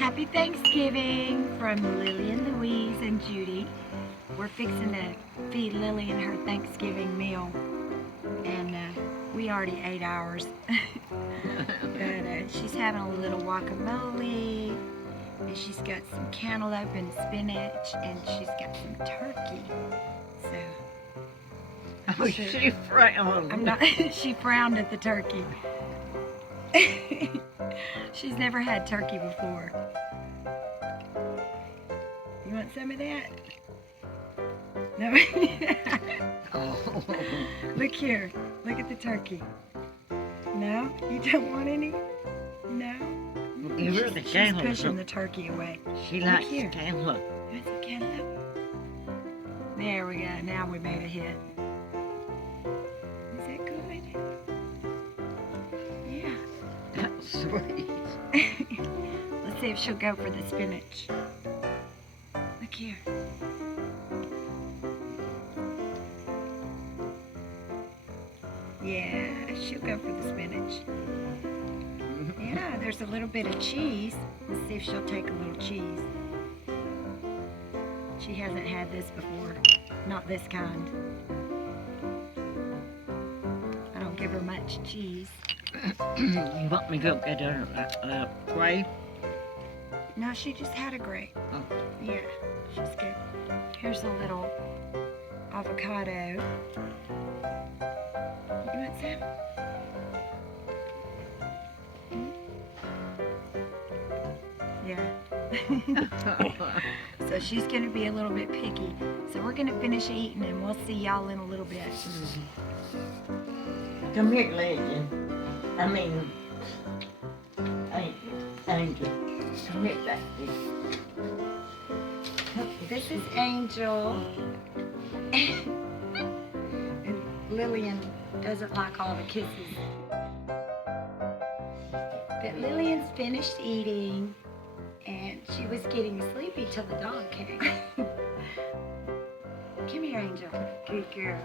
Happy Thanksgiving from Lillian Louise and Judy. We're fixing to feed Lillian her Thanksgiving meal, and we already ate ours. But she's having a little guacamole, and she's got some cantaloupe and spinach, and she's got some turkey. So Oh, she frowned. I'm not. She frowned at the turkey. She's never had turkey before. You want some of that? No. Oh. Look here. Look at the turkey. No? You don't want any? No? Give her the She's cantaloupe. pushing the turkey away. She Look likes the here. cantaloupe. That's a cantaloupe. There we go. Now we made a hit. Is that good? Yeah. That's sweet. Let's see if she'll go for the spinach. Look here. Yeah, she'll go for the spinach. Yeah, there's a little bit of cheese. Let's see if she'll take a little cheese. She hasn't had this before. Not this kind. I don't give her much cheese. You want me to go get her grape? No, she just had a grape. Oh. Yeah, she's good. Here's a little avocado. You want some? Yeah. So she's going to be a little bit picky. So we're going to finish eating and we'll see y'all in a little bit. Come here, Legend. I mean, Angel. Come here, baby. This is Angel. And Lillian doesn't like all the kisses. But Lillian's finished eating and she was getting sleepy till the dog came. Come here, Angel. Good girl.